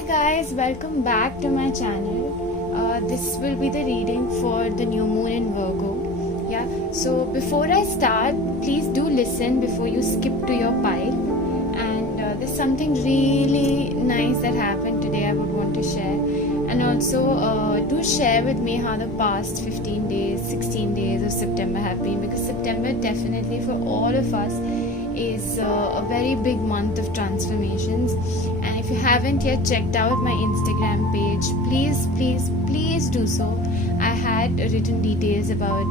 Hi guys, welcome back to my channel. This will be the reading for the new moon in Virgo. Yeah, so before I start, please do listen before you skip to your pile. And there's something really nice that happened today I would want to share. And also do share with me how the past 15 days, 16 days of September have been, because September definitely for all of us is a very big month of transformations. And if you haven't yet checked out my Instagram page, please do so. I had written details about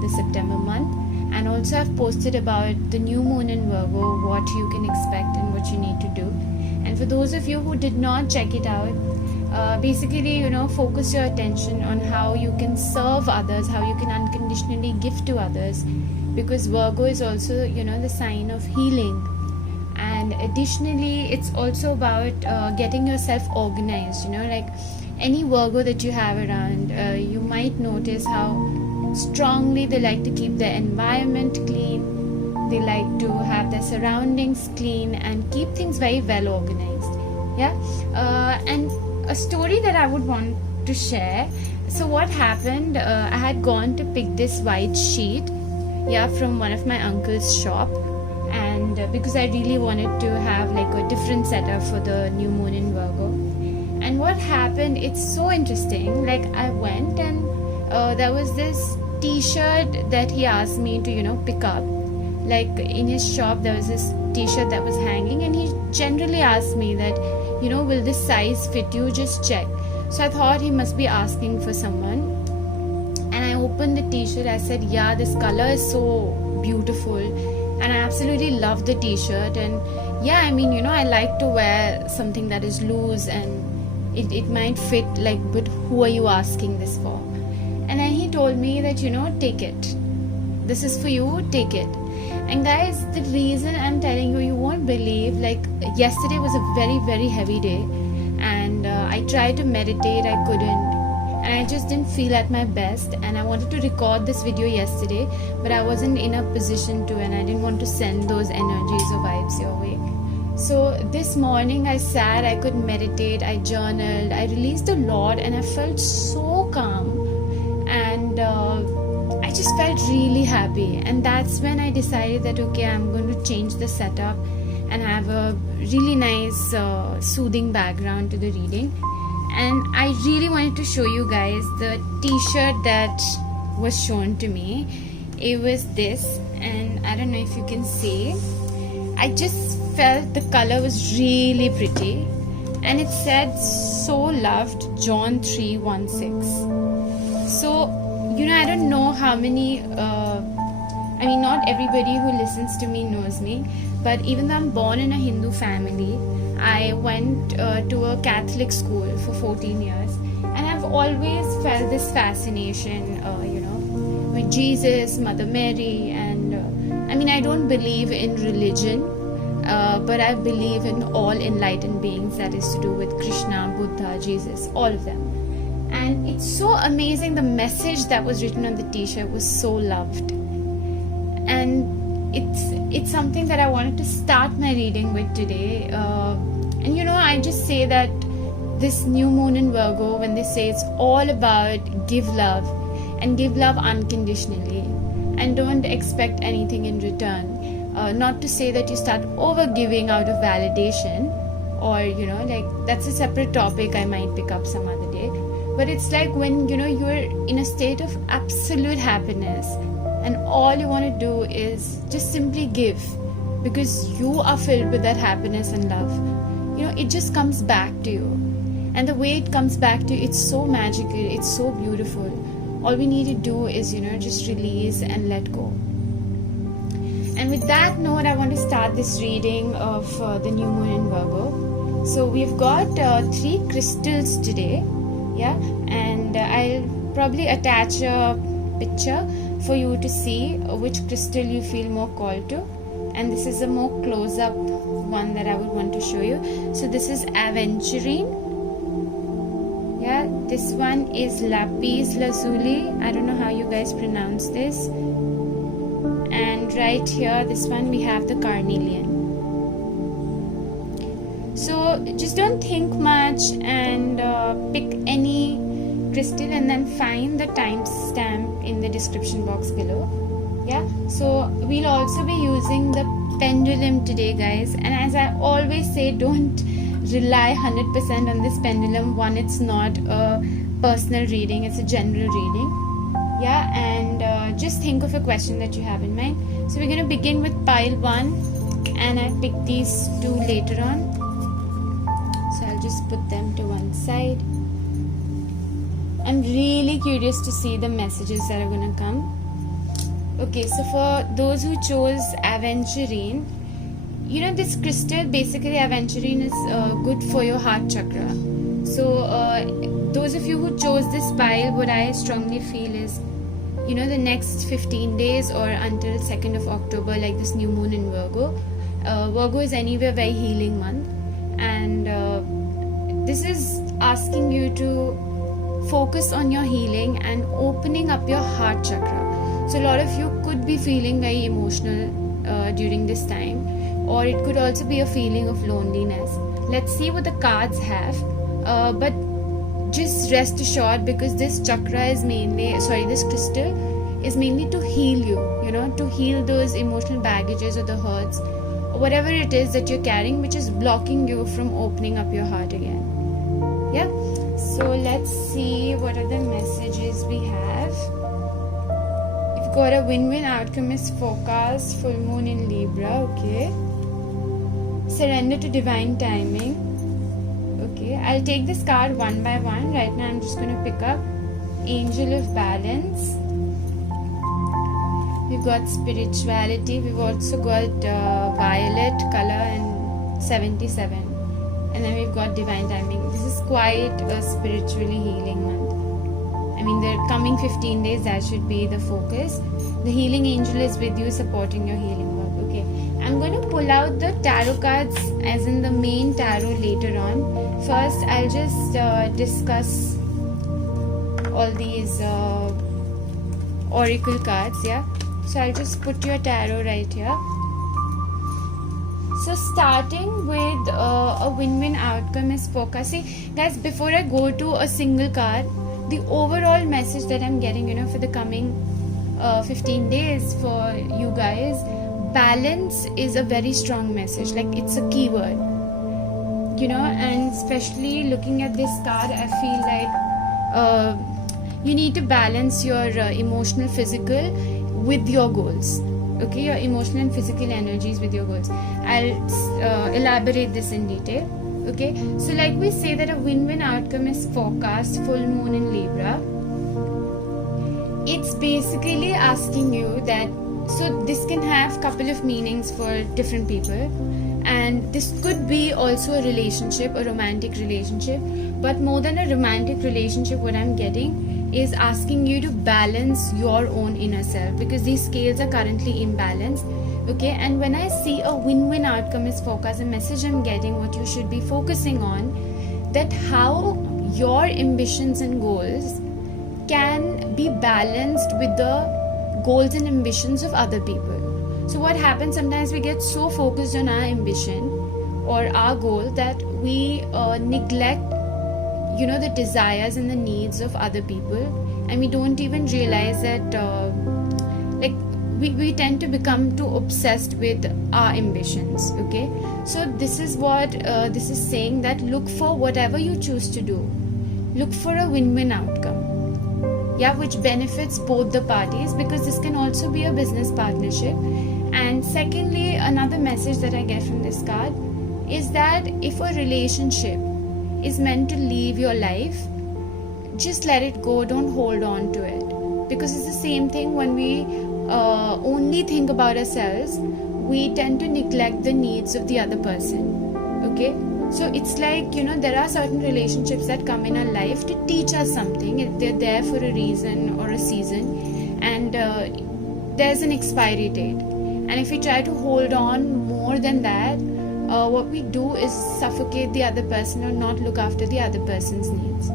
the September month, and also I've posted about the new moon in Virgo, what you can expect and what you need to do. And for those of you who did not check it out, basically, focus your attention on how you can serve others, how you can unconditionally give to others, because Virgo is also, the sign of healing. And additionally, it's also about getting yourself organized. Like any Virgo that you have around, you might notice how strongly they like to keep their environment clean. They like to have their surroundings clean and keep things very well organized. Yeah, and a story that I would want to share. So what happened, I had gone to pick this white sheet from one of my uncle's shop, and because I really wanted to have like a different setup for the new moon in Virgo. And what happened, it's so interesting, like I went and there was this t-shirt that he asked me to pick up. Like in his shop there was this t-shirt that was hanging, and he generally asked me that will this size fit you, just check. So I thought he must be asking for someone, and I opened the t-shirt. I said, yeah, this color is so beautiful, and I absolutely love the t-shirt. And yeah, I like to wear something that is loose and it might fit, like, but who are you asking this for? And then he told me that take it, this is for you, take it. And guys, the reason I'm telling you won't believe, like yesterday was a very, very heavy day, and I tried to meditate, I couldn't, and I just didn't feel at my best. And I wanted to record this video yesterday, but I wasn't in a position to, and I didn't want to send those energies or vibes your way. So this morning I sat, I could meditate, I journaled, I released a lot, and I felt so calm, and I just felt really happy. And that's when I decided that okay, I'm going to change the setup and have a really nice soothing background to the reading. And I really wanted to show you guys the t-shirt that was shown to me. It was this, and I don't know if you can see, I just felt the color was really pretty, and it said so loved, John 3:16. So I don't know how many not everybody who listens to me knows me, but even though I'm born in a Hindu family, I went to a Catholic school for 14 years, and I've always felt this fascination with Jesus, Mother Mary, and I don't believe in religion, but I believe in all enlightened beings, that is to do with Krishna, Buddha, Jesus, all of them. And it's so amazing, the message that was written on the t-shirt was so loved. And it's something that I wanted to start my reading with today. And I just say that this new moon in Virgo, when they say it's all about give love, and give love unconditionally, and don't expect anything in return. Not to say that you start over giving out of validation, or like that's a separate topic I might pick up some other day. But it's like when you're in a state of absolute happiness, and all you want to do is just simply give, because you are filled with that happiness and love. It just comes back to you, and the way it comes back to you, it's so magical, it's so beautiful. All we need to do is just release and let go. And with that note, I want to start this reading of the new moon in Virgo. So we've got 3 crystals today, and I'll probably attach a picture for you to see which crystal you feel more called to. And this is a more close-up one that I would want to show you. So this is aventurine. This one is lapis lazuli. I don't know how you guys pronounce this. And right here, this one, we have the carnelian. So just don't think much and pick any crystal and then find the timestamp in the description box below. Yeah, so we'll also be using the pendulum today, guys, and as I always say, don't rely 100% on this pendulum. One, it's not a personal reading, it's a general reading. Yeah, and just think of a question that you have in mind. So we're going to begin with pile 1, and I picked these 2 later on, so I'll just put them to one side. I'm really curious to see the messages that are going to come. Okay, so for those who chose aventurine, you know, this crystal, basically aventurine is good for your heart chakra. So those of you who chose this pile, what I strongly feel is, you know, the next 15 days or until 2nd of October, like this new moon in Virgo. Virgo is anyway a very healing month, and this is asking you to focus on your healing and opening up your heart chakra. So a lot of you could be feeling very emotional during this time, or it could also be a feeling of loneliness. Let's see what the cards have, but just rest assured, because this chakra is this crystal is mainly to heal you, you know, to heal those emotional baggages or the hurts or whatever it is that you're carrying which is blocking you from opening up your heart again. Yeah, so let's see what are the messages we have. We've got a win-win outcome is forecast, full moon in Libra. Okay, surrender to divine timing. Okay, I'll take this card one by one. Right now I'm just going to pick up Angel of Balance. We've got spirituality. We've also got violet color and 77, and then we've got divine timing. This is quite a spiritually healing month. I mean, the coming 15 days, that should be the focus. The healing angel is with you, supporting your healing work. Okay, I'm going to pull out the tarot cards, as in the main tarot, later on. First, I'll just discuss all these oracle cards. Yeah, so I'll just put your tarot right here. So starting with a win-win outcome is focus. See guys, before I go to a single card, the overall message that I'm getting, you know, for the coming 15 days for you guys, balance is a very strong message. Like, it's a keyword, you know, and especially looking at this card, I feel like you need to balance your emotional, physical with your goals. Okay, your emotional and physical energies with your goals. I'll elaborate this in detail. Okay, so like we say that a win-win outcome is forecast, full moon in Libra. It's basically asking you that, so this can have couple of meanings for different people, and this could be also a relationship, a romantic relationship, but more than a romantic relationship, what I'm getting is asking you to balance your own inner self, because these scales are currently imbalanced. Okay, and when I see a win-win outcome is focus, a message I'm getting, what you should be focusing on, that how your ambitions and goals can be balanced with the goals and ambitions of other people. So what happens, sometimes we get so focused on our ambition or our goal that we neglect, you know, the desires and the needs of other people, and we don't even realize that we tend to become too obsessed with our ambitions. Okay, so this is what this is saying, that look for whatever you choose to do, look for a win-win outcome, yeah, which benefits both the parties, because this can also be a business partnership. And secondly, another message that I get from this card is that if a relationship is meant to leave your life, just let it go, don't hold on to it, because it's the same thing when we only think about ourselves, we tend to neglect the needs of the other person. Okay, so it's like, you know, there are certain relationships that come in our life to teach us something. They're there for a reason or a season, and there's an expiry date, and if we try to hold on more than that, what we do is suffocate the other person or not look after the other person's needs.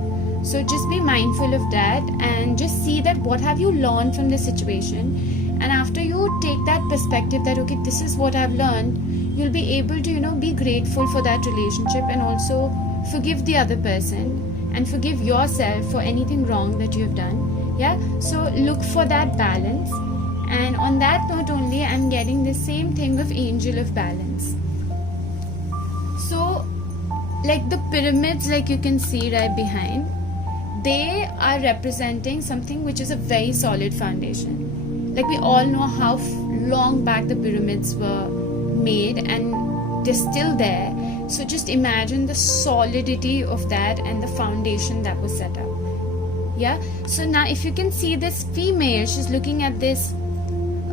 So just be mindful of that, and just see that what have you learned from the situation, and after you take that perspective that, okay, this is what I've learned, you'll be able to, be grateful for that relationship, and also forgive the other person and forgive yourself for anything wrong that you have done. Yeah, so look for that balance. And on that note only, I'm getting the same thing of angel of balance. So like the pyramids, like you can see right behind, they are representing something which is a very solid foundation. Like we all know how long back the pyramids were made, and they're still there. So just imagine the solidity of that and the foundation that was set up. Yeah, so now if you can see this female, she's looking at this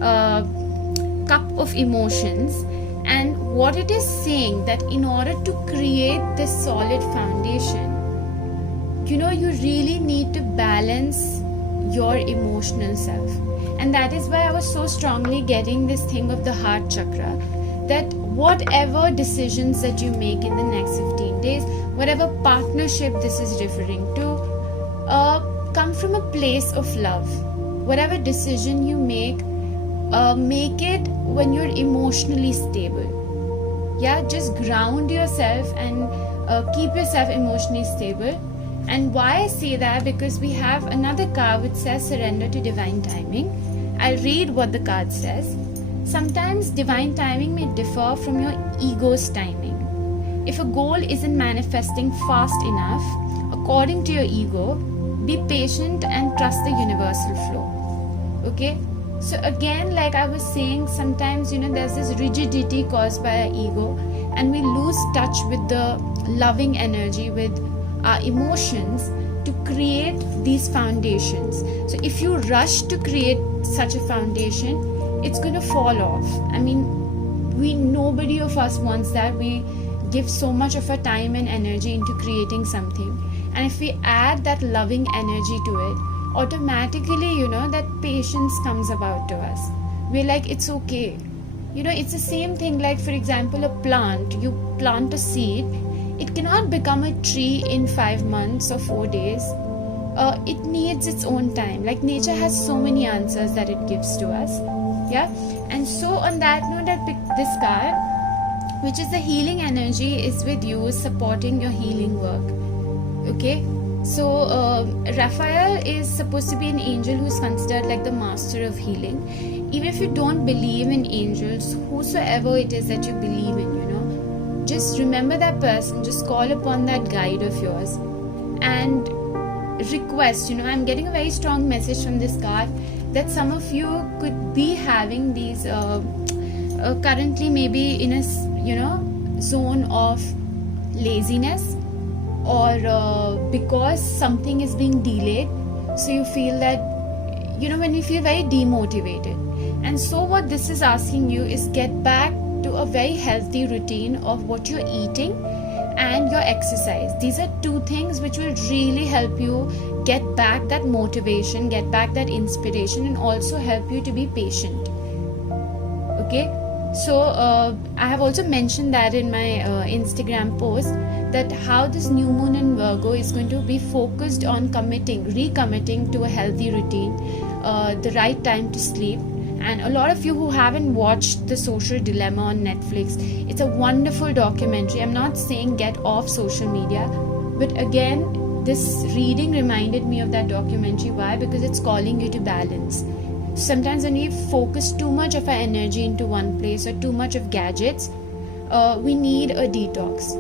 cup of emotions, and what it is saying, that in order to create this solid foundation, you really need to balance your emotional self. And that is why I was so strongly getting this thing of the heart chakra, that whatever decisions that you make in the next 15 days, whatever partnership this is referring to, come from a place of love. Whatever decision you make it when you're emotionally stable. Yeah, just ground yourself and keep yourself emotionally stable. And why I say that, because we have another card which says surrender to divine timing. I'll read what the card says. Sometimes divine timing may differ from your ego's timing. If a goal isn't manifesting fast enough according to your ego, be patient and trust the universal flow. Okay, so again, like I was saying, sometimes there's this rigidity caused by our ego, and we lose touch with the loving energy, with our emotions, to create these foundations. So if you rush to create such a foundation, it's going to fall off. I mean, nobody of us wants that. We give so much of our time and energy into creating something, and if we add that loving energy to it, automatically that patience comes about to us. We're like, it's okay. It's the same thing, like for example, a plant. You plant a seed, it cannot become a tree in 5 months or 4 days. It needs its own time. Like nature has so many answers that it gives to us. Yeah, and so on that note, I picked this card, which is the healing energy is with you, supporting your healing work. Okay, so Raphael is supposed to be an angel who is considered like the master of healing. Even if you don't believe in angels, whosoever it is that you believe in, just remember that person, just call upon that guide of yours and request. I'm getting a very strong message from this card that some of you could be having these currently maybe in a zone of laziness, or because something is being delayed, so you feel that when you feel very demotivated. And so what this is asking you is get back to a very healthy routine of what you're eating and your exercise. These are two things which will really help you get back that motivation, get back that inspiration, and also help you to be patient. Okay, so I have also mentioned that in my Instagram post, that how this new moon in Virgo is going to be focused on recommitting to a healthy routine, the right time to sleep. And a lot of you who haven't watched The Social Dilemma on Netflix, it's a wonderful documentary. I'm not saying get off social media, but again, this reading reminded me of that documentary. Why? Because it's calling you to balance. Sometimes when we focus too much of our energy into one place, or too much of gadgets, we need a detox,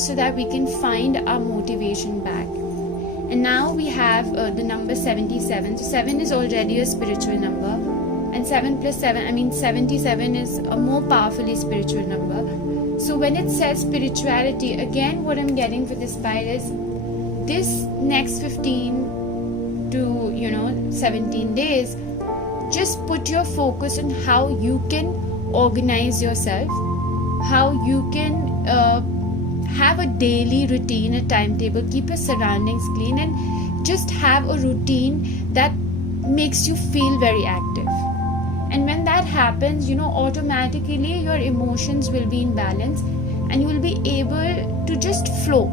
so that we can find our motivation back. And now we have the number 77. So 7 is already a spiritual number. And 7 plus 7, 77 is a more powerfully spiritual number. So when it says spirituality, again, what I'm getting for this pile is this next 15 to 17 days, just put your focus on how you can organize yourself, how you can have a daily routine, a timetable, keep your surroundings clean, and just have a routine that makes you feel very active. And when that happens, automatically your emotions will be in balance, and you will be able to just flow,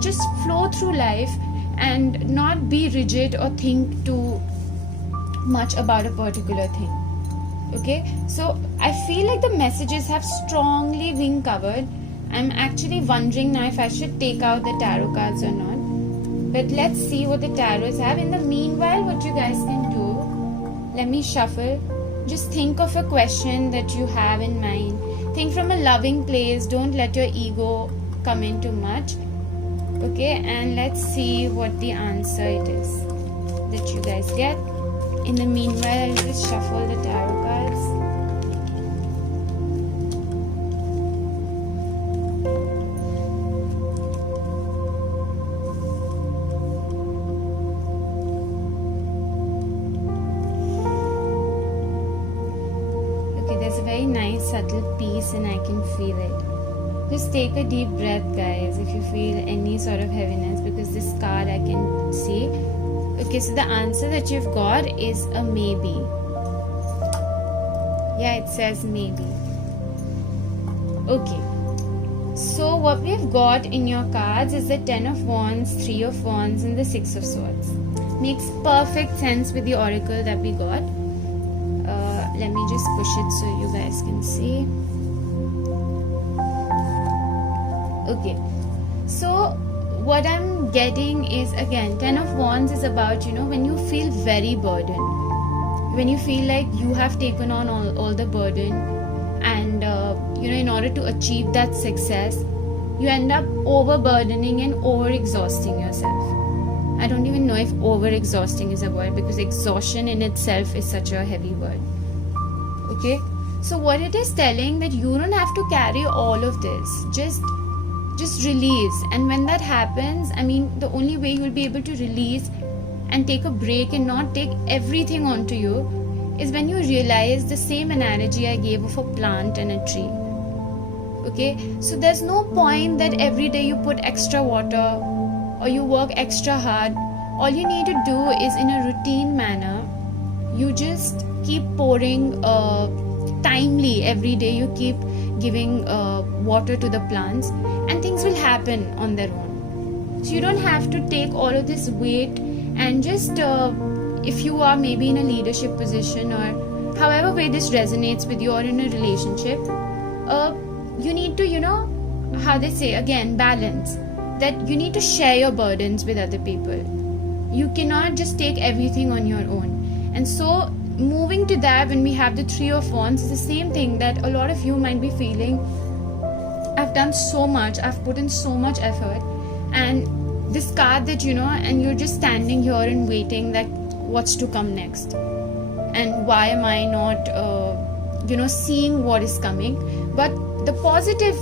just flow through life and not be rigid or think too much about a particular thing. Okay, so I feel like the messages have strongly been covered. I'm actually wondering now if I should take out the tarot cards or not. But let's see what the tarots have. In the meanwhile, what you guys can do, let me shuffle. Just think of a question that you have in mind. Think from a loving place. Don't let your ego come in too much. Okay, and let's see what the answer it is that you guys get. In the meanwhile, I'll just shuffle the tarot cards. Okay, there's a very nice subtle peace and I can feel it. Just take a deep breath, guys, if you feel any sort of heaviness, because this card I can see. Okay, so the answer that you've got is a maybe. Yeah, it says maybe. Okay. So what we've got in your cards is the 10 of Wands, 3 of Wands, and the 6 of Swords. Makes perfect sense with the oracle that we got. Let me just push it so you guys can see. Okay. So what I'm getting is, again, 10 of Wands is about, when you feel very burdened, when you feel like you have taken on all the burden, and in order to achieve that success, you end up overburdening and overexhausting yourself. I don't even know if overexhausting is a word, because exhaustion in itself is such a heavy word. Okay, so what it is telling, that you don't have to carry all of this, just release. And when that happens, the only way you will be able to release and take a break and not take everything onto you is when you realize the same analogy I gave of a plant and a tree. Okay, so there's no point that every day you put extra water or you work extra hard. All you need to do is, in a routine manner, you just keep pouring timely every day. You keep giving water to the plants, and things will happen on their own. So you don't have to take all of this weight, and just if you are maybe in a leadership position, or however way this resonates with you, or in a relationship, you need to, how they say, again, balance. That you need to share your burdens with other people. You cannot just take everything on your own. And so moving to that, when we have the 3 of Wands, it's the same thing that a lot of you might be feeling. I've done so much, I've put in so much effort, and this card that and you're just standing here and waiting that what's to come next, and why am I not seeing what is coming. But the positive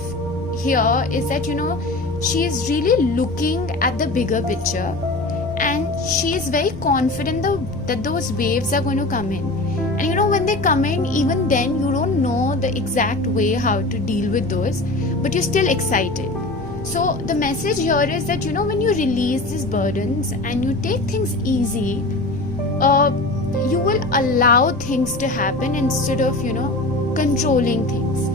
here is that she is really looking at the bigger picture, and she is very confident that those waves are going to come in. And when they come in, even then you don't know the exact way how to deal with those, but you're still excited. So the message here is that when you release these burdens and you take things easy, you will allow things to happen instead of controlling things.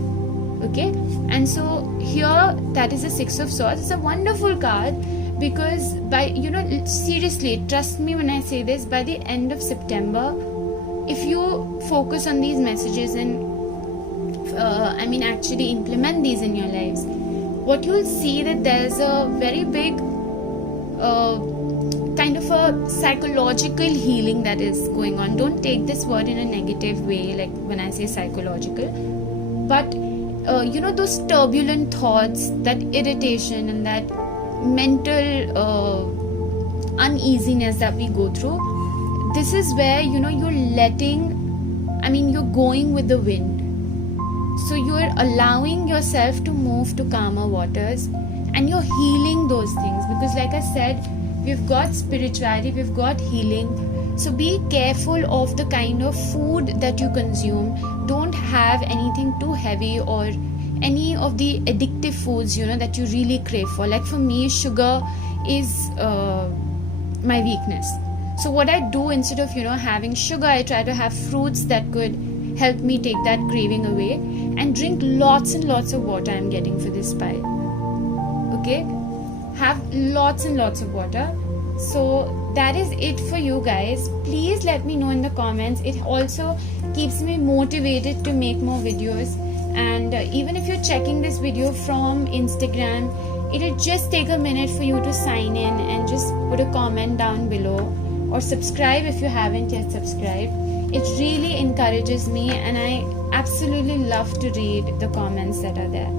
Okay, and so here, that is a 6 of Swords. It's a wonderful card, because by seriously, trust me when I say this, by the end of September, if you focus on these messages and actually implement these in your lives, what you'll see that there's a very big kind of a psychological healing that is going on. Don't take this word in a negative way, like when I say psychological, but those turbulent thoughts, that irritation and that mental uneasiness that we go through, this is where you're you're going with the wind. So you're allowing yourself to move to calmer waters, and you're healing those things, because like I said, we've got spirituality, we've got healing. So be careful of the kind of food that you consume. Don't have anything too heavy, or any of the addictive foods that you really crave for. Like for me, sugar is my weakness. So what I do, instead of having sugar, I try to have fruits that could help me take that craving away, and drink lots and lots of water. I'm getting for this pie. Okay, have lots and lots of water. So that is it for you guys. Please let me know in the comments. It also keeps me motivated to make more videos. And even if you're checking this video from Instagram, it'll just take a minute for you to sign in and just put a comment down below, or subscribe if you haven't yet subscribed. It really encourages me, and I absolutely love to read the comments that are there.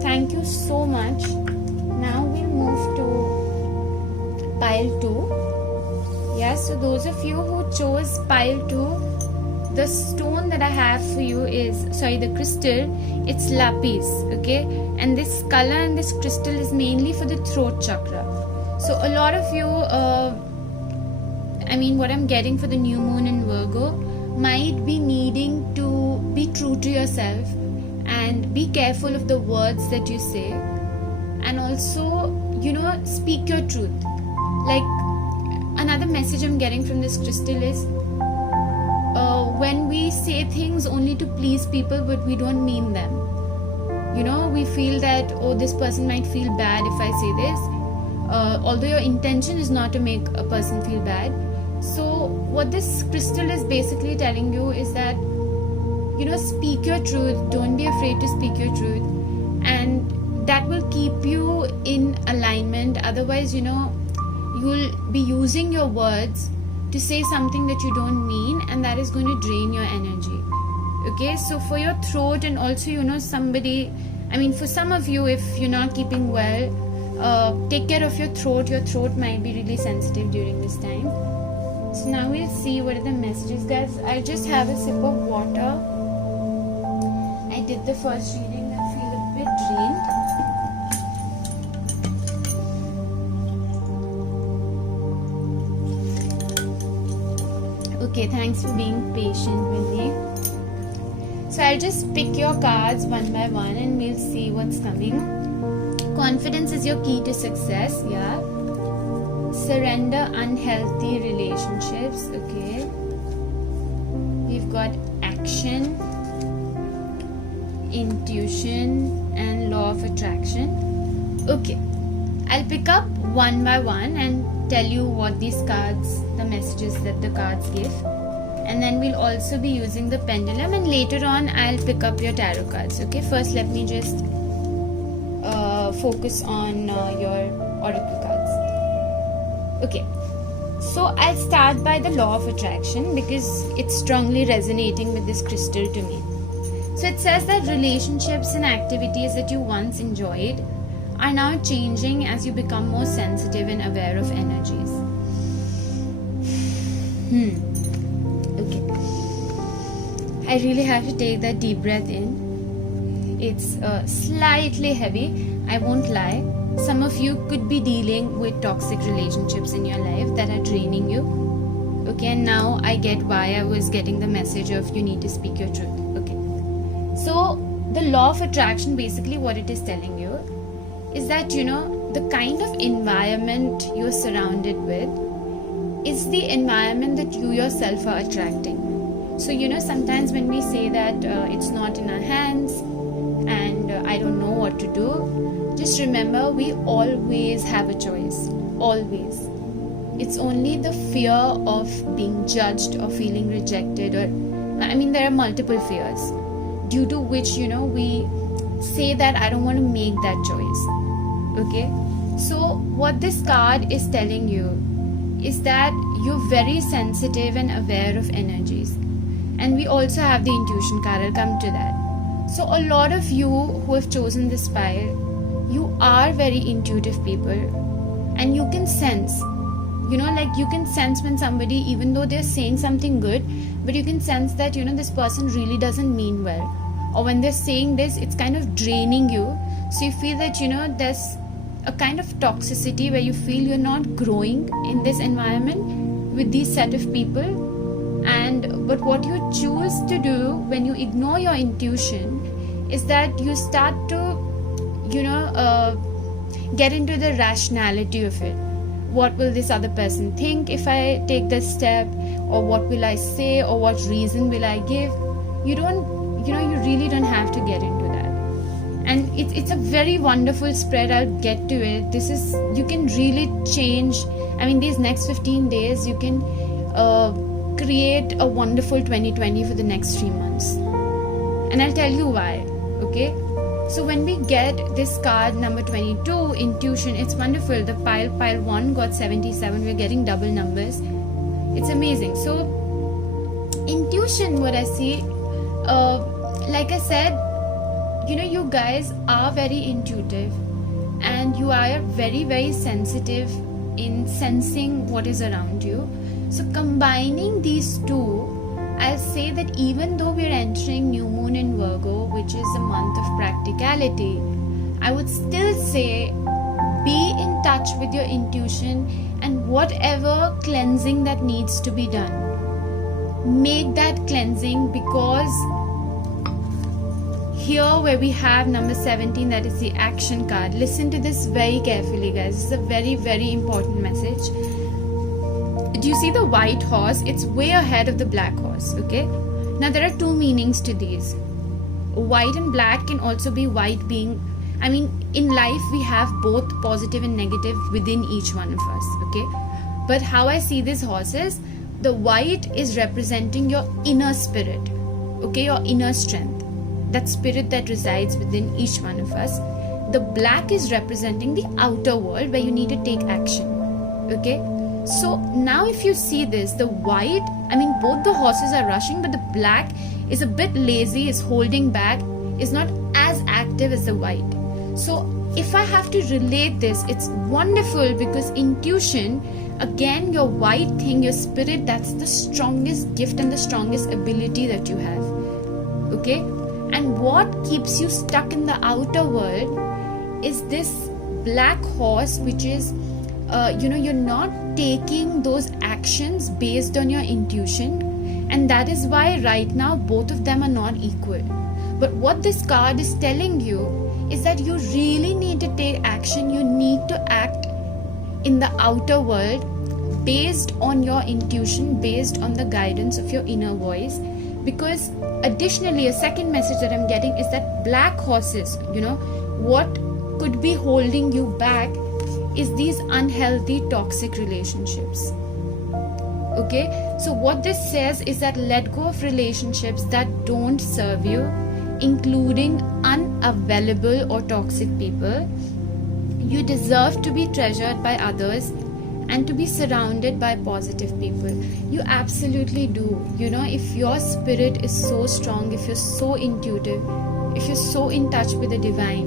Thank you so much. Now we'll move to pile 2. Yes, so those of you who chose pile 2, the stone that I have for you is, the crystal, it's lapis, okay? And this color and this crystal is mainly for the throat chakra. So a lot of you, what I'm getting for the new moon in Virgo, might be needing to be true to yourself and be careful of the words that you say, and also, speak your truth. Like, another message I'm getting from this crystal is, when we say things only to please people but we don't mean them, we feel that, this person might feel bad if I say this, although your intention is not to make a person feel bad. So what this crystal is basically telling you is that, speak your truth, don't be afraid to speak your truth, and that will keep you in alignment. Otherwise, you'll be using your words to say something that you don't mean, and that is going to drain your energy. Okay, so for your throat, and also, for some of you, if you're not keeping well, take care of your throat. Your throat might be really sensitive during this time. So now we'll see what are the messages, guys. I just have a sip of water. I did the first reading. I feel a bit drained. Okay, thanks for being patient with me. So I'll just pick your cards one by one and we'll see what's coming. Confidence is your key to success. Yeah. Surrender unhealthy relationships. Okay. We've got action, intuition, and law of attraction. Okay. I'll pick up one by one and tell you what these cards, the messages that the cards give. And then we'll also be using the pendulum, and later on I'll pick up your tarot cards. Okay. First, let me just focus on your oracle cards. Okay, so I'll start by the law of attraction because it's strongly resonating with this crystal to me. So it says that relationships and activities that you once enjoyed are now changing as you become more sensitive and aware of energies. Okay, I really have to take that deep breath in. It's slightly heavy, I won't lie. Some of you could be dealing with toxic relationships in your life that are draining you. Okay, and now I get why I was getting the message of you need to speak your truth. Okay, so the law of attraction, basically what it is telling you is that, the kind of environment you're surrounded with is the environment that you yourself are attracting. So, sometimes when we say that it's not in our hands and I don't know what to do, just remember, we always have a choice. Always. It's only the fear of being judged or feeling rejected, or there are multiple fears due to which, we say that I don't want to make that choice. Okay? So what this card is telling you is that you're very sensitive and aware of energies. And we also have the intuition card. I'll come to that. So a lot of you who have chosen this pile, you are very intuitive people, and you can sense, you can sense when somebody, even though they're saying something good, but you can sense that, this person really doesn't mean well, or when they're saying this, it's kind of draining you. So you feel that, there's a kind of toxicity where you feel you're not growing in this environment with these set of people. But what you choose to do when you ignore your intuition is that you start to get into the rationality of it. What will this other person think if I take this step, or what will I say, or what reason will I give? You really don't have to get into that. And it's a very wonderful spread. I'll get to it. You can really change. These next 15 days you can create a wonderful 2020 for the next 3 months. And I'll tell you why. Okay, so when we get this card number 22, intuition, it's wonderful. The pile 1 got 77. We're getting double numbers. It's amazing. So intuition, what I see, like I said, you guys are very intuitive, and you are very, very sensitive in sensing what is around you. So combining these two, I'll say that even though we're entering new moon in Virgo, which is a month of practicality, I would still say be in touch with your intuition, and whatever cleansing that needs to be done, make that cleansing, because here where we have number 17, that is the action card. Listen to this very carefully, guys. This is a very, very important message. Do you see the white horse? It's way ahead of the black horse. Okay, now there are two meanings to these. White and black can also be white being, in life we have both positive and negative within each one of us. Okay, but how I see these horses, the white is representing your inner spirit, okay, your inner strength, that spirit that resides within each one of us. The black is representing the outer world where you need to take action. Okay, so now if you see this, the white, both the horses are rushing, but the black is a bit lazy, is holding back, is not as active as the white. So if I have to relate this, it's wonderful because intuition, again, your white thing, your spirit, that's the strongest gift and the strongest ability that you have. Okay, and what keeps you stuck in the outer world is this black horse, which is you're not taking those actions based on your intuition, and that is why right now both of them are not equal. But what this card is telling you is that you really need to take action. You need to act in the outer world based on your intuition, based on the guidance of your inner voice. Because additionally, a second message that I'm getting is that black horses, what could be holding you back is these unhealthy, toxic relationships. Okay, so what this says is that let go of relationships that don't serve you, including unavailable or toxic people. You deserve to be treasured by others and to be surrounded by positive people. You absolutely do. If your spirit is so strong, if you're so intuitive, if you're so in touch with the divine,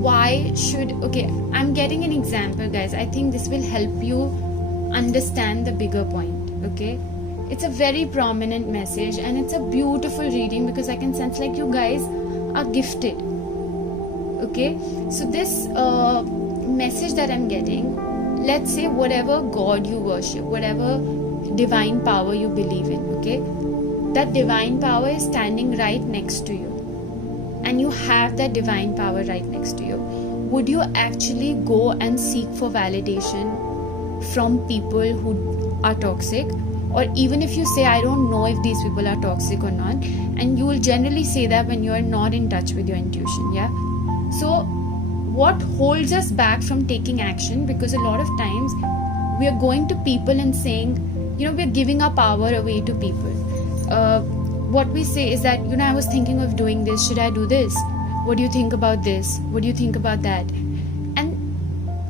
why should... Okay, I'm getting an example, guys. I think this will help you understand the bigger point. Okay, it's a very prominent message and it's a beautiful reading because I can sense like you guys are gifted. Okay, so this message that I'm getting, let's say whatever God you worship, whatever divine power you believe in, okay, that divine power is standing right next to you, and you have that divine power right next to you. Would you actually go and seek for validation from people who are toxic? Or even if you say, I don't know if these people are toxic or not, and you will generally say that when you are not in touch with your intuition. Yeah, so what holds us back from taking action? Because a lot of times we are going to people and saying, we're giving our power away to people. What we say is that, I was thinking of doing this. Should I do this? What do you think about this? What do you think about that? And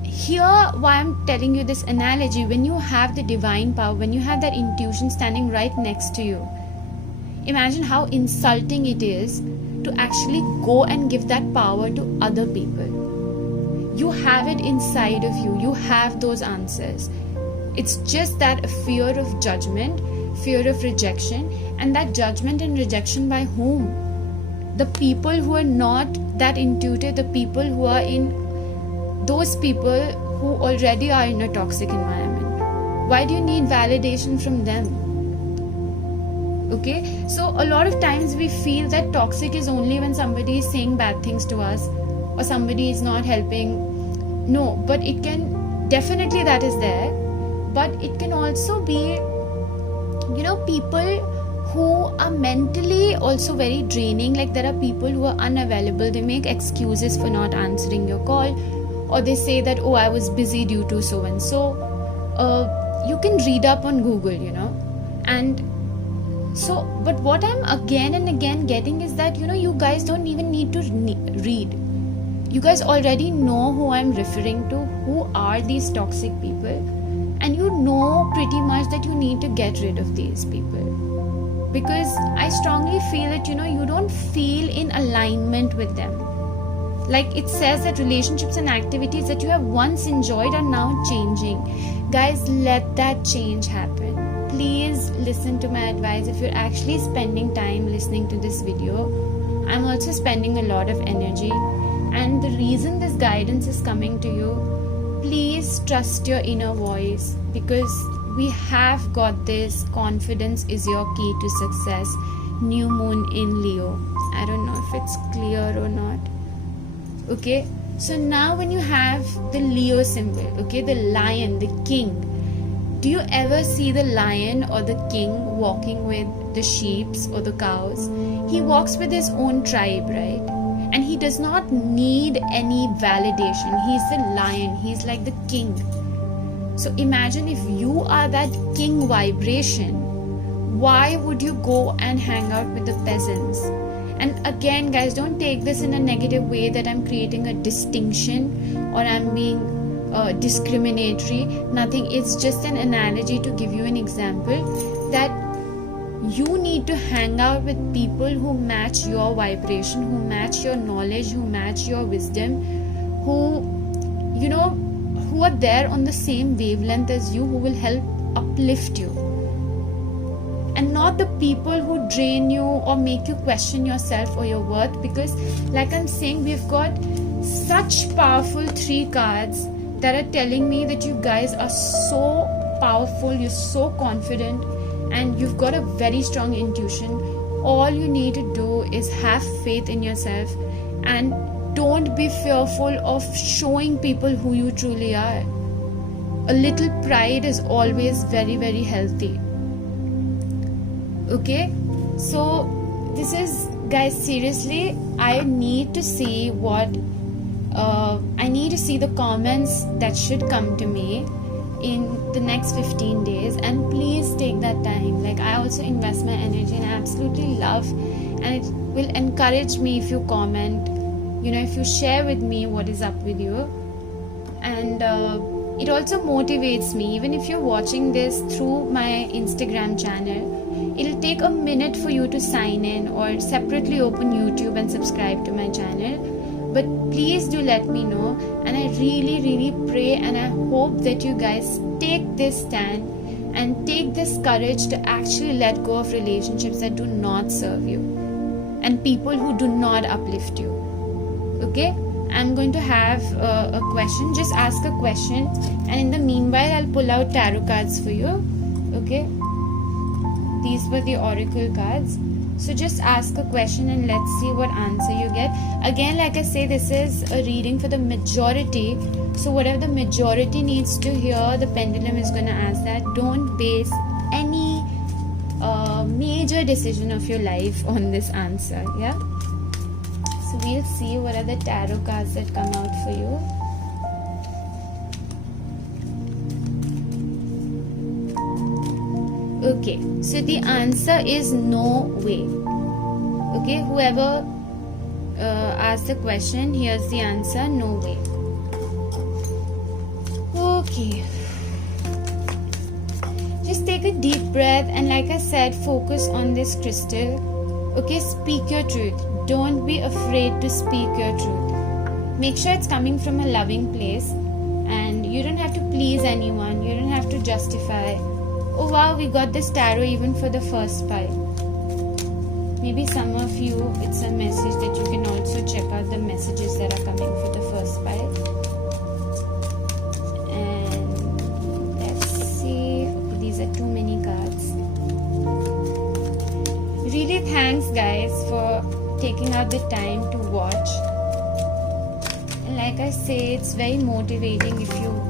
here, why I'm telling you this analogy, when you have the divine power, when you have that intuition standing right next to you, imagine how insulting it is to actually go and give that power to other people. You have it inside of you. You have those answers. It's just that a fear of judgment, fear of rejection, and that judgment and rejection by whom? The people who are not that intuitive, the people who are in, those people who already are in a toxic environment. Why do you need validation from them? Okay, so a lot of times we feel that toxic is only when somebody is saying bad things to us or somebody is not helping. No, but it can, definitely that is there, but it can also be, people who are mentally also very draining. Like there are people who are unavailable. They make excuses for not answering your call, or they say that, oh, I was busy due to so and so. you can read up on Google, and so, but what I'm again and again getting is that, you guys don't even need to read. You guys already know who I'm referring to, who are these toxic people, and you know pretty much that you need to get rid of these people. Because I strongly feel that, you don't feel in alignment with them. Like it says that relationships and activities that you have once enjoyed are now changing. Guys, let that change happen. Please listen to my advice. If you're actually spending time listening to this video, I'm also spending a lot of energy. And the reason this guidance is coming to you, please trust your inner voice, because we have got this. Confidence is your key to success. New moon in Leo. I don't know if it's clear or not. Okay, so now when you have the Leo symbol, okay, the lion, the king, do you ever see the lion or the king walking with the sheep or the cows? He walks with his own tribe, right? And he does not need any validation. He's the lion, he's like the king. So imagine if you are that king vibration, why would you go and hang out with the peasants? And again, guys, don't take this in a negative way that I'm creating a distinction or I'm being discriminatory. Nothing. It's just an analogy to give you an example that you need to hang out with people who match your vibration, who match your knowledge, who match your wisdom, who are there on the same wavelength as you, who will help uplift you. And not the people who drain you or make you question yourself or your worth. Because like I'm saying, we've got such powerful 3 cards that are telling me that you guys are so powerful, you're so confident, and you've got a very strong intuition. All you need to do is have faith in yourself and don't be fearful of showing people who you truly are. A little pride is always very, very healthy. Okay, so this is, guys, seriously, I need to see I need to see the comments that should come to me in the next 15 days, and please take that time. Like, I also invest my energy and I absolutely love, and it will encourage me if you comment, if you share with me what is up with you, and it also motivates me. Even if you're watching this through my Instagram channel, it'll take a minute for you to sign in or separately open YouTube and subscribe to my channel. But please do let me know, and I really, really pray and I hope that you guys take this stand and take this courage to actually let go of relationships that do not serve you and people who do not uplift you. Okay, I'm going to have a question. Just ask a question, and in the meanwhile I'll pull out tarot cards for you. Okay, these were the oracle cards. So just ask a question and let's see what answer you get. Again, like I say, this is a reading for the majority. So whatever the majority needs to hear, the pendulum is going to ask that. Don't base any major decision of your life on this answer. Yeah. So we'll see what are the tarot cards that come out for you. Okay, so the answer is no way. Okay, whoever asked the question, here's the answer, no way. Okay, just take a deep breath, and like I said, focus on this crystal. Okay, speak your truth. Don't be afraid to speak your truth. Make sure it's coming from a loving place, and you don't have to please anyone. You don't have to justify. Oh wow, we got this tarot even for the first pile. Maybe some of you, it's a message that you can also check out the messages that are coming for the first pile. And let's see. Okay, these are too many cards. Really thanks guys for taking out the time to watch. And like I say, it's very motivating if you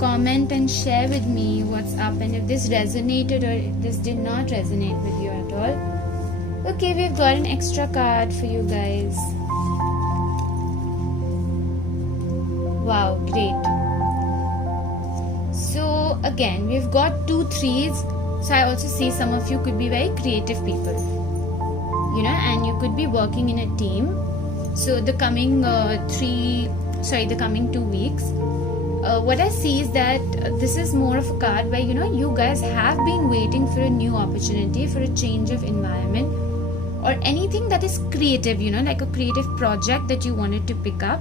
comment and share with me what's up, and if this resonated or if this did not resonate with you at all. Okay, we've got an extra card for you guys. Wow, great. So So again, we've got 2 threes. So I also see some of you could be very creative people, you know, and you could be working in a team. So the coming the coming 2 weeks, what I see is that this is more of a card where, you know, you guys have been waiting for a new opportunity, for a change of environment, or anything that is creative, you know, like a creative project that you wanted to pick up.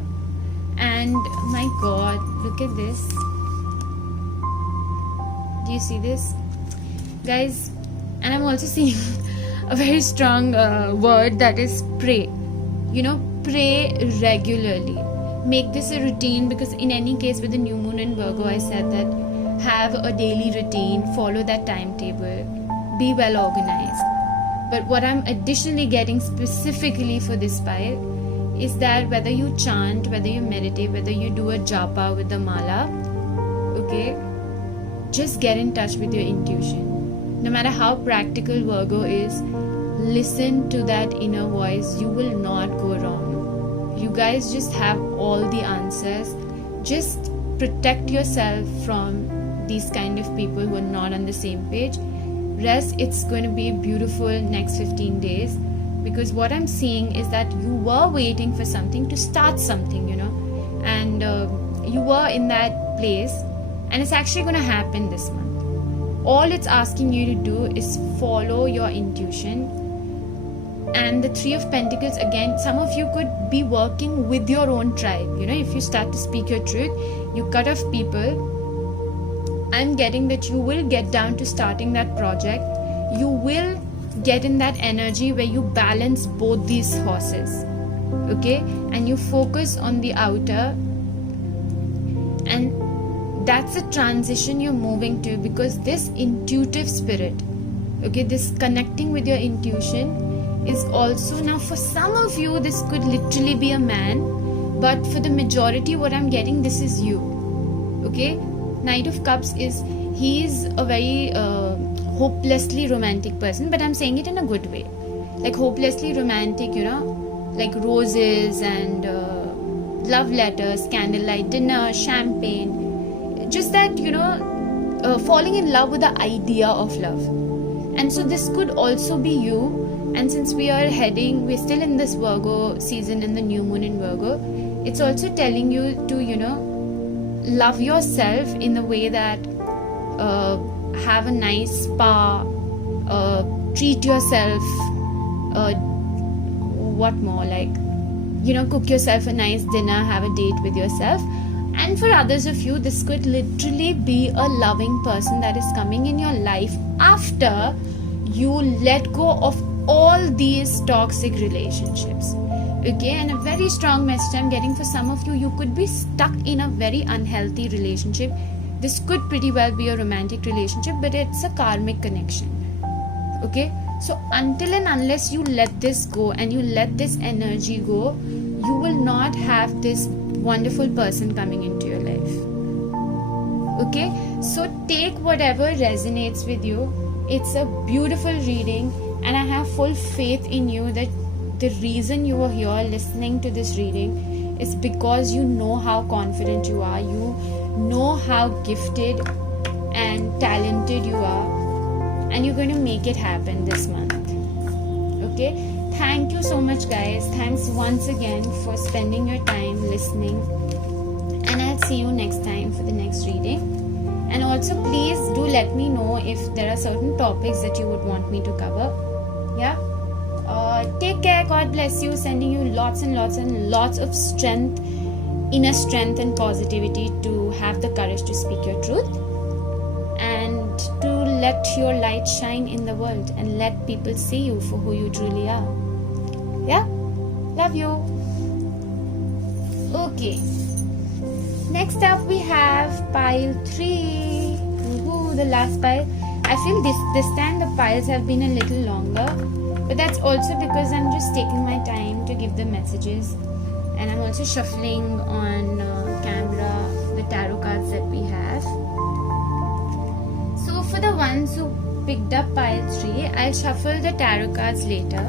And my god, look at this. Do you see this, guys? And I'm also seeing a very strong word, that is pray. You know, pray regularly. Make this a routine, because in any case with the new moon in Virgo, I said that have a daily routine, follow that timetable, be well organized. But what I'm additionally getting specifically for this pile is that whether you chant, whether you meditate, whether you do a japa with the mala, okay, just get in touch with your intuition. No matter how practical Virgo is, listen to that inner voice. You will not go wrong. You guys just have all the answers. Just protect yourself from these kind of people who are not on the same page. Rest, it's going to be beautiful next 15 days, because what I'm seeing is that you were waiting for something to start something, you know, and you were in that place, and it's actually going to happen this month. All it's asking you to do is follow your intuition. And the 3 of Pentacles, again, some of you could be working with your own tribe. You know, if you start to speak your truth, you cut off people. I'm getting that you will get down to starting that project. You will get in that energy where you balance both these horses, okay, and you focus on the outer, and that's a transition you're moving to, because this intuitive spirit, okay, this connecting with your intuition is also, now for some of you this could literally be a man, but for the majority what I'm getting, this is you, okay. Knight of Cups is, he is a very hopelessly romantic person, but I'm saying it in a good way, like hopelessly romantic, you know, like roses and love letters, candlelight dinner, champagne, just that, you know, falling in love with the idea of love. And so this could also be you. And since we're still in this Virgo season, in the new moon in Virgo, it's also telling you to, you know, love yourself in the way that have a nice spa, treat yourself, what more, like, you know, cook yourself a nice dinner, have a date with yourself. And for others of you, this could literally be a loving person that is coming in your life after you let go of all these toxic relationships, okay. And a very strong message I'm getting for some of you, you could be stuck in a very unhealthy relationship. This could pretty well be a romantic relationship, but it's a karmic connection, okay. So until and unless you let this go and you let this energy go, you will not have this wonderful person coming into your life, okay. So take whatever resonates with you. It's a beautiful reading, and I have full faith in you that the reason you are here listening to this reading is because you know how confident you are, you know how gifted and talented you are, and you're going to make it happen this month, okay. Thank you so much, guys. Thanks once again for spending your time listening, and I'll see you next time for the next reading. And also please do let me know if there are certain topics that you would want me to cover. Yeah, take care, God bless you, sending you lots and lots and lots of strength, inner strength and positivity to have the courage to speak your truth and to let your light shine in the world and let people see you for who you truly are. Yeah, love you. Okay, next up we have pile 3. Woohoo, the last pile. I feel this time the piles have been a little longer, but that's also because I'm just taking my time to give the messages, and I'm also shuffling on camera the tarot cards that we have. So for the ones who picked up pile 3, I'll shuffle the tarot cards later.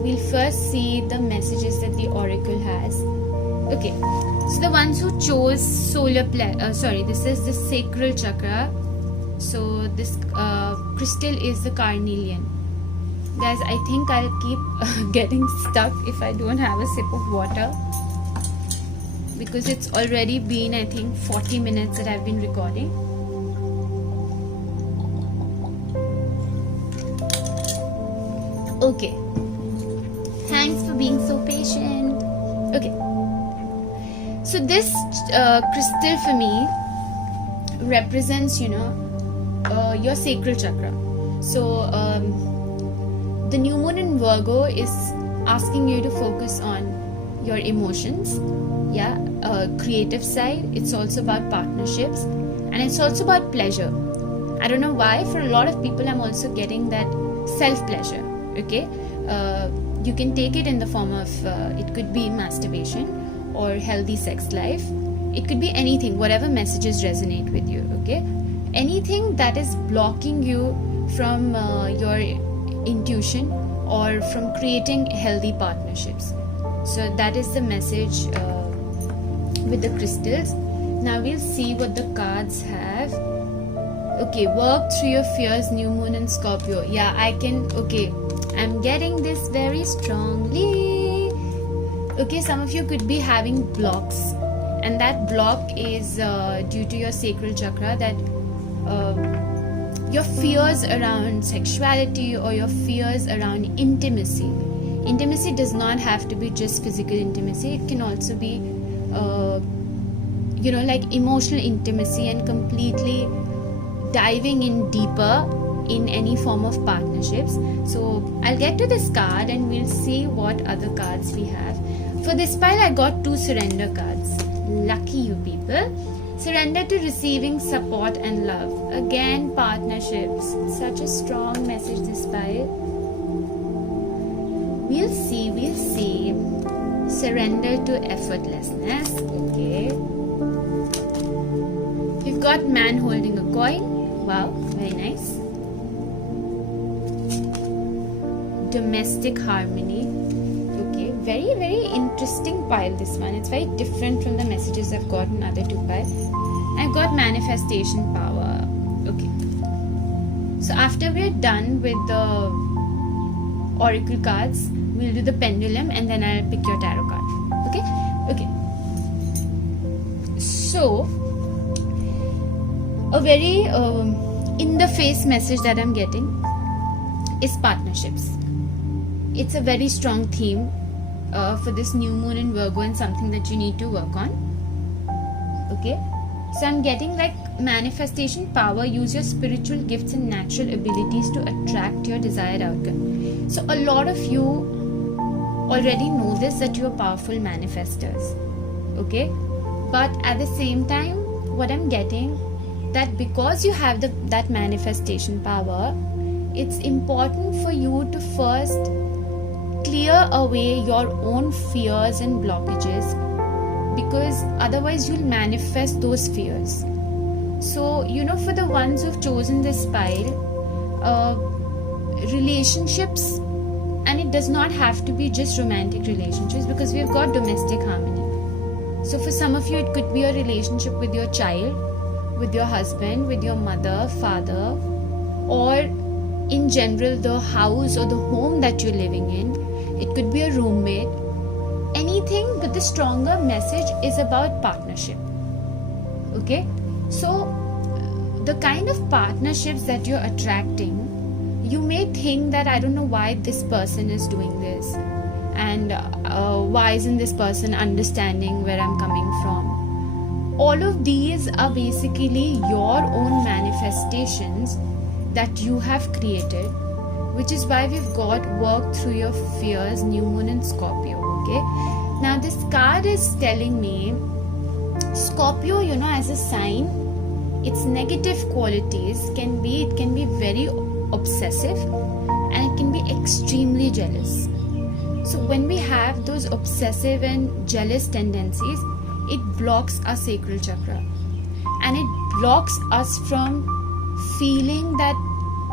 We'll first see the messages that the oracle has. Okay, So the ones who chose this is the sacral chakra. So this crystal is the carnelian. Guys, I think I'll keep getting stuck if I don't have a sip of water, because it's already been, I think, 40 minutes that I've been recording. Okay, thanks for being so patient. Okay, so this crystal for me represents, your sacral chakra. So the new moon in Virgo is asking you to focus on your emotions, creative side. It's also about partnerships, and it's also about pleasure. I don't know why, for a lot of people I'm also getting that self-pleasure. Okay, you can take it in the form of it could be masturbation or healthy sex life. It could be anything, whatever messages resonate with you. Okay, anything that is blocking you from your intuition or from creating healthy partnerships. So that is the message with the crystals. Now we'll see what the cards have. Okay, work through your fears, new moon in Scorpio. Yeah, I'm getting this very strongly. Okay, some of you could be having blocks, and that block is due to your sacral chakra, that your fears around sexuality or your fears around intimacy. Intimacy does not have to be just physical intimacy. It can also be like emotional intimacy and completely diving in deeper in any form of partnerships. So I'll get to this card and we'll see what other cards we have. For this pile I got 2 surrender cards. Lucky you people. Surrender to receiving support and love. Again, partnerships. Such a strong message, this pile. We'll see. Surrender to effortlessness. Okay. We've got man holding a coin. Wow, very nice. Domestic harmony. Okay, very, very interesting pile, this one. It's very different from the messages I've got in other 2 piles. I've got manifestation power. Okay. So after we're done with the oracle cards, we'll do the pendulum and then I'll pick your tarot card. Okay. So a very in the face message that I'm getting is partnerships. It's a very strong theme for this new moon in Virgo, and something that you need to work on. Okay, so I'm getting like manifestation power. Use your spiritual gifts and natural abilities to attract your desired outcome. So a lot of you already know this, that you are powerful manifestors. Okay, but at the same time, what I'm getting, that because you have that manifestation power, it's important for you to first clear away your own fears and blockages, because otherwise you'll manifest those fears. So for the ones who've chosen this pile, relationships, and it does not have to be just romantic relationships, because we've got domestic harmony. So for some of you it could be a relationship with your child, with your husband, with your mother, father, or in general the house or the home that you're living in. It could be a roommate, anything, but the stronger message is about partnership. Okay, so the kind of partnerships that you're attracting, you may think that I don't know why this person is doing this, and why isn't this person understanding where I'm coming from. All of these are basically your own manifestations that you have created, which is why we've got work through your fears, new moon in Scorpio. Okay, now this card is telling me Scorpio, as a sign, its negative qualities can be very obsessive, and it can be extremely jealous. So when we have those obsessive and jealous tendencies, it blocks our sacral chakra, and it blocks us from feeling that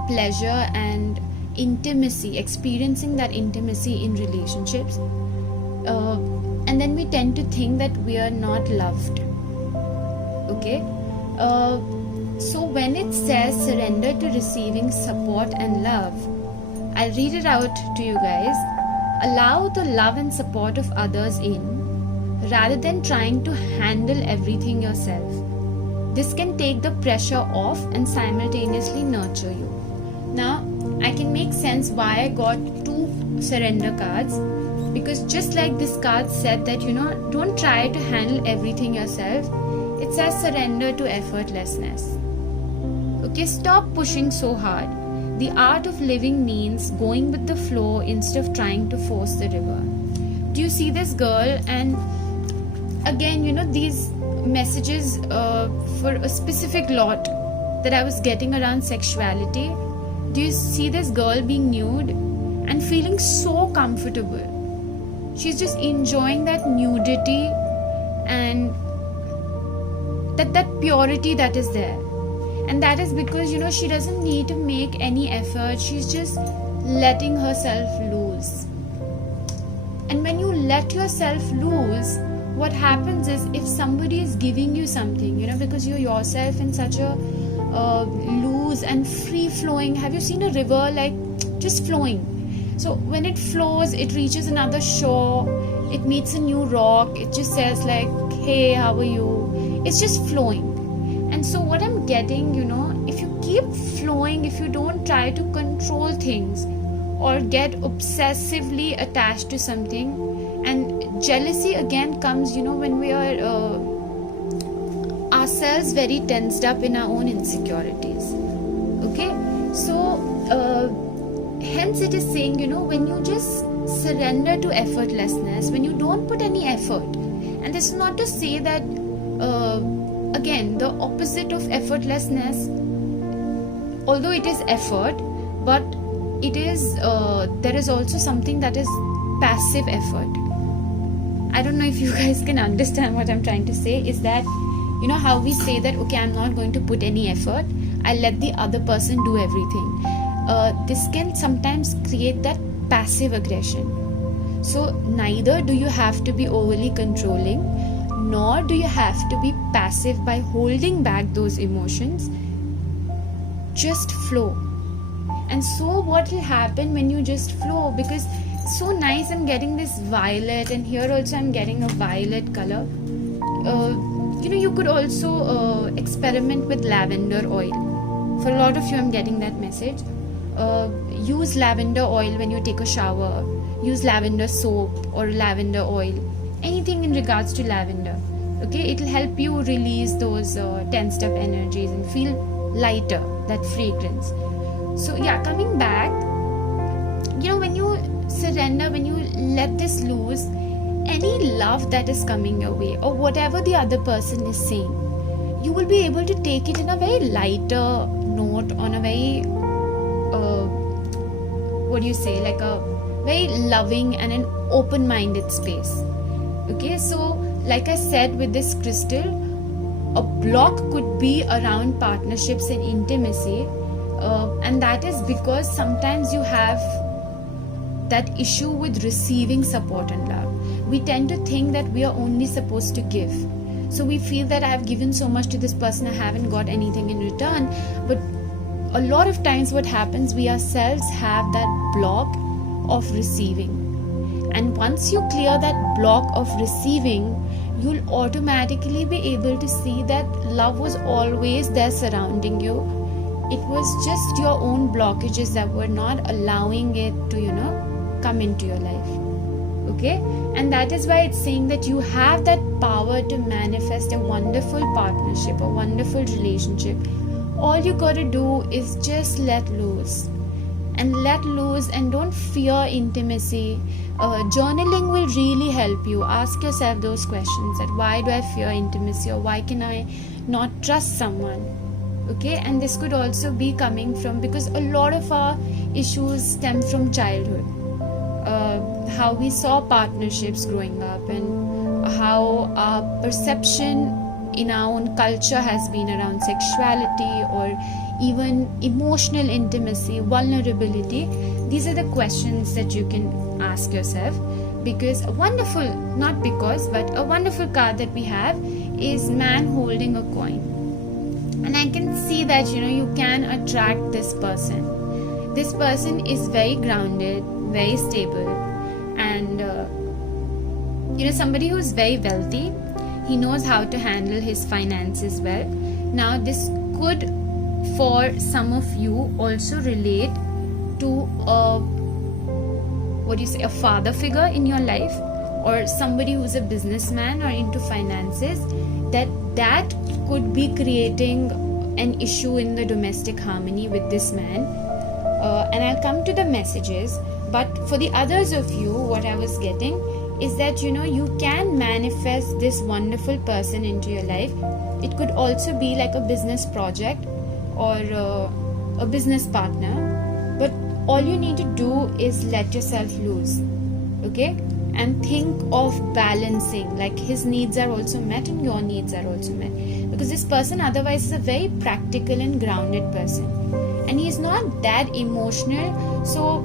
pleasure and intimacy, experiencing that intimacy in relationships. And and then we tend to think that we are not loved. Okay, so when it says surrender to receiving support and love, I'll read it out to you guys. Allow the love and support of others in, rather than trying to handle everything yourself. This can take the pressure off and simultaneously nurture you. Now, I can make sense why I got 2 surrender cards, because just like this card said that, don't try to handle everything yourself, it says surrender to effortlessness. Okay, stop pushing so hard. The art of living means going with the flow instead of trying to force the river. Do you see this girl? And again, these messages for a specific lot that I was getting around sexuality. Do you see this girl being nude and feeling so comfortable? She's just enjoying that nudity and that purity that is there. And that is because, she doesn't need to make any effort. She's just letting herself loose. And when you let yourself loose, what happens is, if somebody is giving you something, because you're yourself in such a loose and free flowing, have you seen a river like just flowing? So when it flows, it reaches another shore, it meets a new rock, it just says like, hey, how are you? It's just flowing. And so what I'm getting, if you keep flowing, if you don't try to control things or get obsessively attached to something, and jealousy again comes, when we are ourselves very tensed up in our own insecurities. Okay, so hence it is saying, when you just surrender to effortlessness, when you don't put any effort, and this is not to say that again, the opposite of effortlessness, although it is effort, but it is there is also something that is passive effort. I don't know if you guys can understand what I'm trying to say. Is that, how we say that, okay, I'm not going to put any effort, I'll let the other person do everything. This can sometimes create that passive aggression. So neither do you have to be overly controlling, nor do you have to be passive by holding back those emotions. Just flow. And so what will happen when you just flow, because it's so nice, I'm getting this violet, and here also I'm getting a violet color. You could also experiment with lavender oil. For a lot of you, I'm getting that message. Use lavender oil when you take a shower. Use lavender soap or lavender oil. Anything in regards to lavender. Okay, it will help you release those tensed up energies and feel lighter, that fragrance. So yeah, coming back, when you surrender, when you let this loose, any love that is coming your way or whatever the other person is saying, you will be able to take it in a very lighter note, on a very like a very loving and an open-minded space. Okay, so like I said, with this crystal, a block could be around partnerships and intimacy, and that is because sometimes you have that issue with receiving support and love. We tend to think that we are only supposed to give. So we feel that I have given so much to this person, I haven't got anything in return. But a lot of times what happens, we ourselves have that block of receiving. And once you clear that block of receiving, you'll automatically be able to see that love was always there surrounding you. It was just your own blockages that were not allowing it to, come into your life. Okay? And that is why it's saying that you have that power to manifest a wonderful partnership, a wonderful relationship. All you gotta do is just let loose. And don't fear intimacy. Journaling will really help you. Ask yourself those questions, that why do I fear intimacy, or why can I not trust someone? Okay, and this could also be coming from, because a lot of our issues stem from childhood. How we saw partnerships growing up, and how our perception in our own culture has been around sexuality, or even emotional intimacy, vulnerability. These are the questions that you can ask yourself. because a wonderful card that we have is man holding a coin. And I can see that you can attract this person. This person is very grounded, very stable, and somebody who's very wealthy. He knows how to handle his finances well. Now this could, for some of you, also relate to a father figure in your life, or somebody who's a businessman or into finances. That could be creating an issue in the domestic harmony with this man. And I'll come to the messages. But for the others of you, what I was getting is that you can manifest this wonderful person into your life. It could also be like a business project or a business partner, but all you need to do is let yourself loose, okay, and think of balancing, like his needs are also met and your needs are also met, because this person otherwise is a very practical and grounded person, and he's not that emotional. So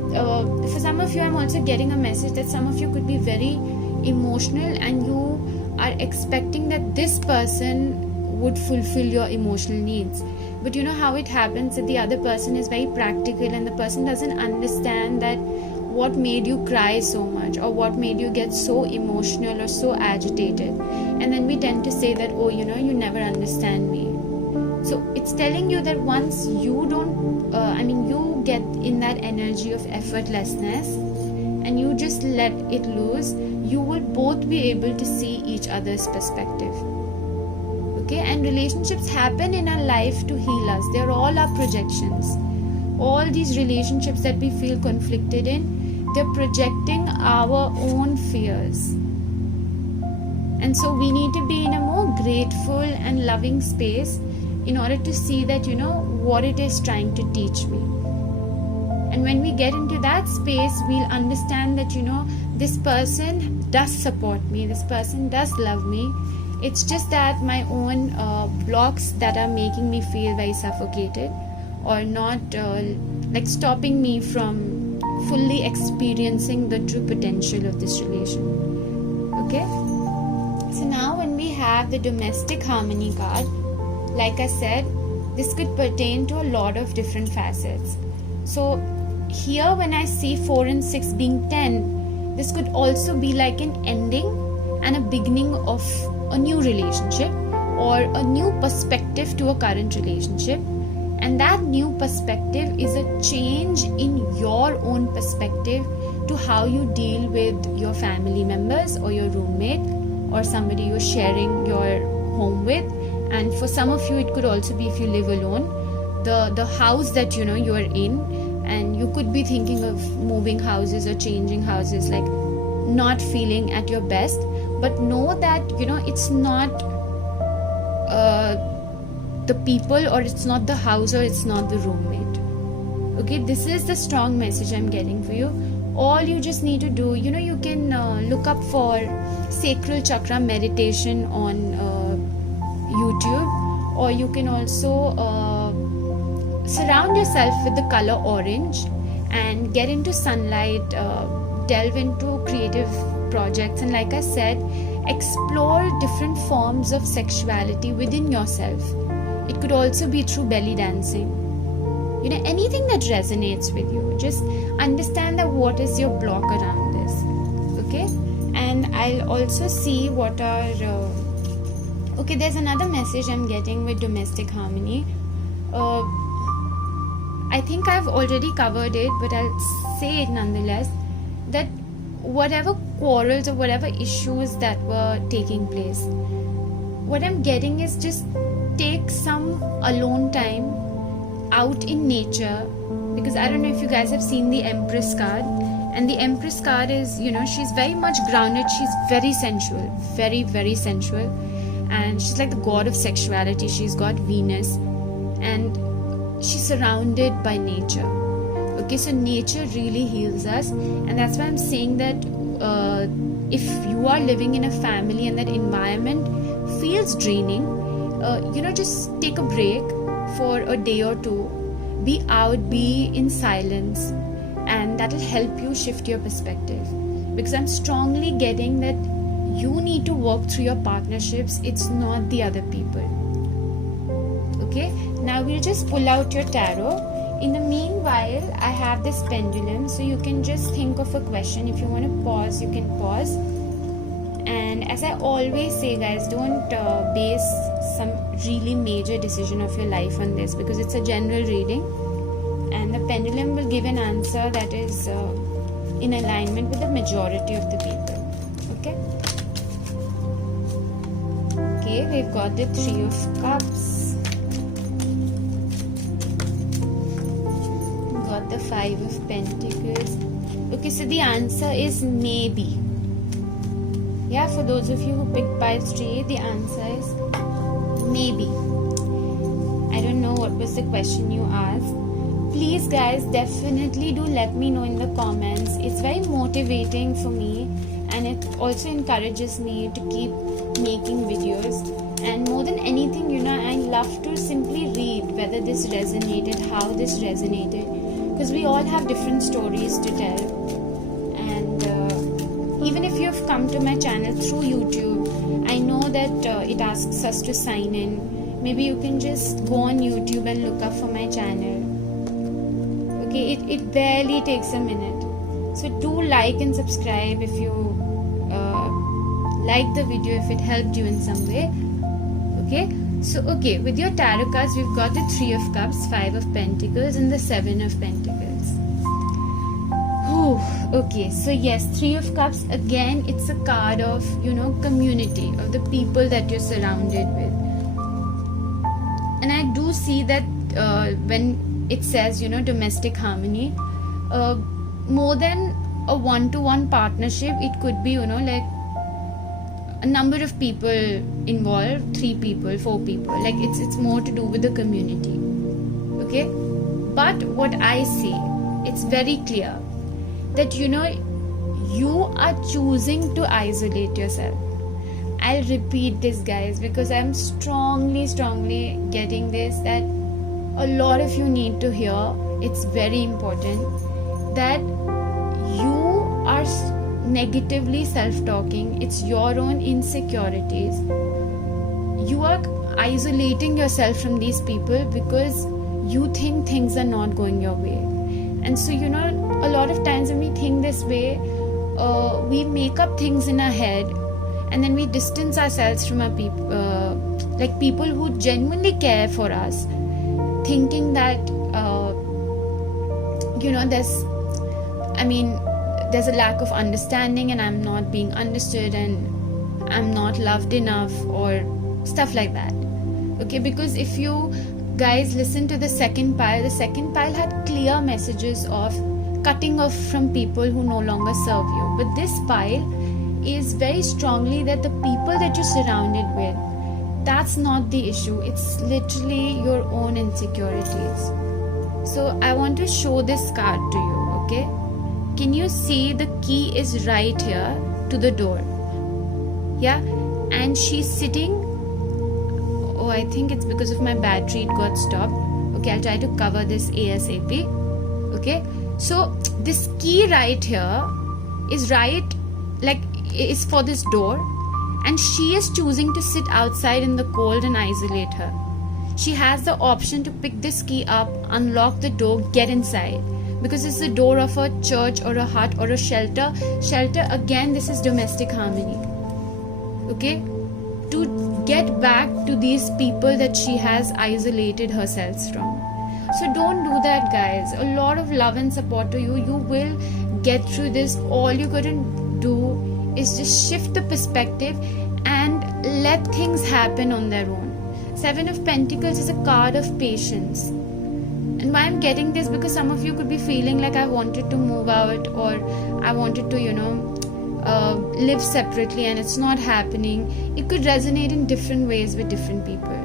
for some of you, I'm also getting a message that some of you could be very emotional and you are expecting that this person would fulfill your emotional needs. But you know how it happens, that the other person is very practical and the person doesn't understand that what made you cry so much or what made you get so emotional or so agitated. And then we tend to say that, oh, you never understand me. So it's telling you that once you you get in that energy of effortlessness and you just let it loose, you will both be able to see each other's perspective. Okay, and relationships happen in our life to heal us. They're all our projections. All these relationships that we feel conflicted in, they're projecting our own fears. And so we need to be in a more grateful and loving space in order to see that, what it is trying to teach me. And when we get into that space, we'll understand that, this person does support me, this person does love me. It's just that my own blocks that are making me feel very suffocated or not stopping me from fully experiencing the true potential of this relation. Okay? So now when we have the domestic harmony card, like I said, this could pertain to a lot of different facets. So here when I see 4 and 6 being 10, this could also be like an ending and a beginning of a new relationship or a new perspective to a current relationship. And that new perspective is a change in your own perspective to how you deal with your family members or your roommate or somebody you're sharing your home with. And for some of you, it could also be if you live alone, the house that you are in, and you could be thinking of moving houses or changing houses, like not feeling at your best. But know that it's not the people, or it's not the house, or it's not the roommate. Okay, this is the strong message I'm getting for you. All you just need to do, you can look up for sacral chakra meditation on YouTube, or you can also surround yourself with the color orange and get into sunlight, delve into creative projects, and like I said, explore different forms of sexuality within yourself. It could also be through belly dancing. Anything that resonates with you. Just understand that what is your block around this. Okay? And I'll also see what are okay, there's another message I'm getting with domestic harmony. I think I've already covered it, but I'll say it nonetheless, that whatever quarrels or whatever issues that were taking place, what I'm getting is just take some alone time out in nature, because I don't know if you guys have seen the Empress card, and the Empress card is, she's very much grounded, she's very sensual, very, very sensual, and she's like the god of sexuality. She's got Venus, and she's surrounded by nature. Okay, so nature really heals us, and that's why I'm saying that if you are living in a family and that environment feels draining, just take a break for a day or two, be out, be in silence, and that'll help you shift your perspective. because I'm strongly getting that you need to work through your partnerships, it's not the other people. Okay, now we'll just pull out your tarot. In the meanwhile, I have this pendulum, so you can just think of a question. If you want to pause, you can pause. And as I always say, guys, don't base some really major decision of your life on this, because it's a general reading and the pendulum will give an answer that is in alignment with the majority of the people. Okay, we've got the Three of Cups, we've got the Five of Pentacles. Okay, so the answer is maybe. Yeah, for those of you who picked pile 3, the answer is maybe. I don't know what was the question you asked. Please guys, definitely do let me know in the comments. It's very motivating for me, and it also encourages me to keep making videos. And more than anything, I love to simply read whether this resonated, how this resonated, because we all have different stories to tell. Even if you've come to my channel through YouTube, I know that it asks us to sign in. Maybe you can just go on YouTube and look up for my channel. Okay, it barely takes a minute. So do like and subscribe if you like the video, if it helped you in some way. Okay, so with your tarot cards, we've got the Three of Cups, Five of Pentacles, and the Seven of Pentacles. Okay, so yes, Three of Cups, again, it's a card of, community, of the people that you're surrounded with. And I do see that when it says, domestic harmony, more than a one-to-one partnership, it could be, like a number of people involved, 3 people, 4 people, like it's more to do with the community. Okay, but what I see, it's very clear that you are choosing to isolate yourself. I'll repeat this, guys, because I'm strongly getting this, that a lot of you need to hear. It's very important that you are negatively self-talking. It's your own insecurities. You are isolating yourself from these people because you think things are not going your way. And so a lot of times when we think this way, we make up things in our head, and then we distance ourselves from our people, like people who genuinely care for us, thinking that there's a lack of understanding, and I'm not being understood, and I'm not loved enough, or stuff like that. Okay, because if you guys listen to the second pile had clear messages of cutting off from people who no longer serve you. But this pile is very strongly that the people that you're surrounded with, that's not the issue. It's literally your own insecurities. So I want to show this card to you. Okay, can you see the key is right here to the door? Yeah, and she's sitting. Oh, I think it's because of my battery it got stopped. Okay, I'll try to cover this ASAP. Okay, so this key right here is for this door, and she is choosing to sit outside in the cold and isolate her. She has the option to pick this key up, unlock the door, get inside, because it's the door of a church or a hut or a shelter. Again, this is domestic harmony. Okay, to get back to these people that she has isolated herself from. So don't do that, guys. A lot of love and support to you. You will get through this. All you gotta do is just shift the perspective and let things happen on their own. Seven of Pentacles is a card of patience. And why I'm getting this, because some of you could be feeling like I wanted to move out, or I wanted to, live separately, and it's not happening. It could resonate in different ways with different people.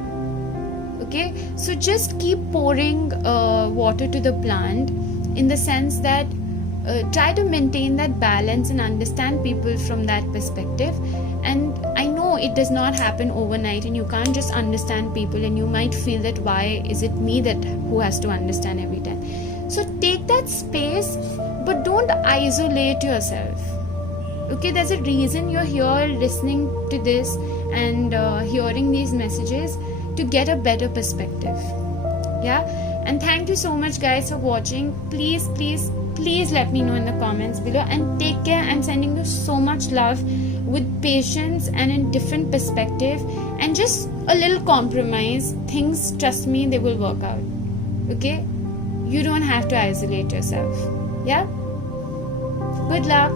Okay, so just keep pouring water to the plant, in the sense that try to maintain that balance and understand people from that perspective. And I know it does not happen overnight, and you can't just understand people, and you might feel that why is it me who has to understand every time. So take that space, but don't isolate yourself. Okay, there's a reason you're here listening to this and hearing these messages to get a better perspective. Yeah, and thank you so much guys for watching. Please let me know in the comments below, and take care. I'm sending you so much love with patience and in different perspective, and just a little compromise. Things, trust me, they will work out. Okay, you don't have to isolate yourself. Yeah, good luck.